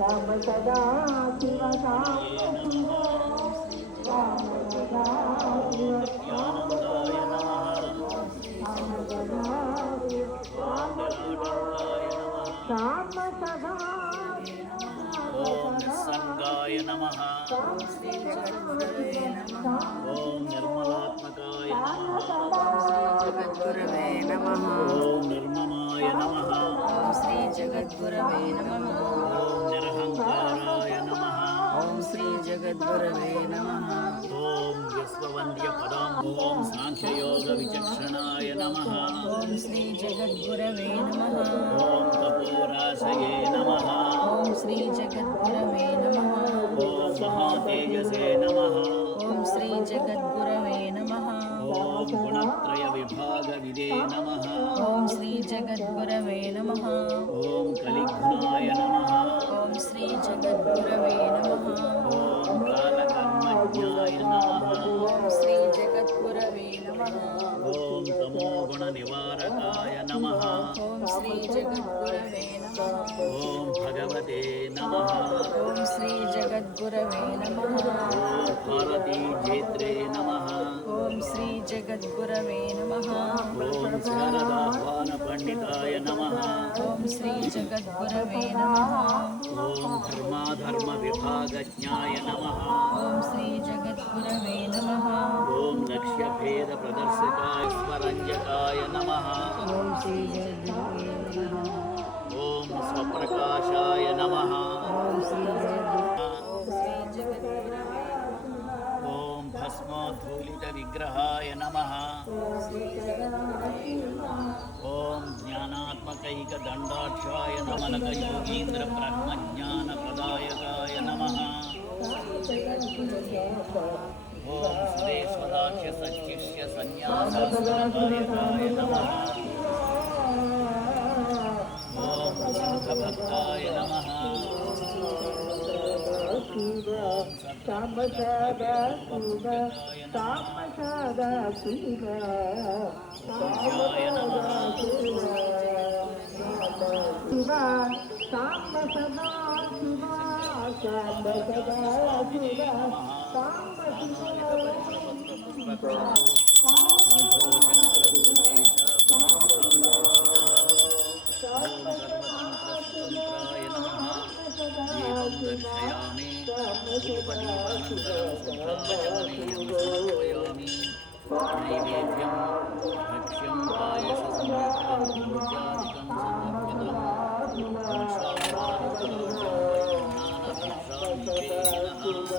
श्याम सदा शिव श्याम शिव श्याम सदा शिव श्याम सदा शिव श्याम श्याम सदा ओम निस्संगाय नमः। ओम निर्मलात्मकाय नमः। ओम निर्ममाय नमः। ओम श्री जगद्गुरवे नमः। ओम निरहंकाराय नमः। ओम श्री जगद्गुरवे नमः। ओम विश्ववन्द्य पदम। ओम सांख्ययोग विचक्षणाय नमः। ओम श्री जगद्गुरवे नमः। ओम तपोराशये नमः। ओम श्री जगद्गुरवे नमः। ओम महातेजसे नमः। ओम श्री जगद्गुरवे नमः। ओम गुणत्रय विभाग विदे नमः। ओम श्री जगद्गुरवे नमः। ओम कलिघ्नाय नमः। ओम श्री जगद्गुरवे नमः। ओम कालकर्मज्ञाय नमः। ओम श्री जगद्गुरवे नमः। ओम तमोगुण निवारकाय नमः। ओम श्री जगद्गुरवे नमः। ओम भगवते नमः। ओम श्री जगद्गुरवे नमः। ओम भारती जेत्रे नमः। ओम श्री जगद्गुरवे नमः। ओम शारदाह्वान पंडिताय नमः। ओम श्री जगद्गुरवे नमः। ओम धर्माधर्म विभागज्ञाय नमः। ओम श्री जगद्गुरवे नमः। ओम लक्ष्य भेद प्रदर्शिताय स्वरंजकाय नमः। ओम श्री जगद्गुरवे नमः। ओम स्वप्रकाशाय नमः। ओम श्री जगद्गुरवे ओम भस्मोद्धूलित विग्रहाय नमः। ओम ज्ञानात्मकैक दंडाक्षाय नमः। योगींद्र ब्रह्मज्ञान प्रदायकाय नमः। ओम सुरेश्वराक्ष सच्चिष्य संन्यासदायकाय नमः। ओम सिद्धभक्ताय नमः। श्याम सदा शिव श्याम सदा शिव पूज्याय नमः। शिव श्याम सदा शिव श्याम सदा शिव सर्वतन्त्राय नमः। दीपं दर्शयामि। धूपदीपानन्तरं शुद्धाचमनीयं समर्पयामि। नैवेद्यं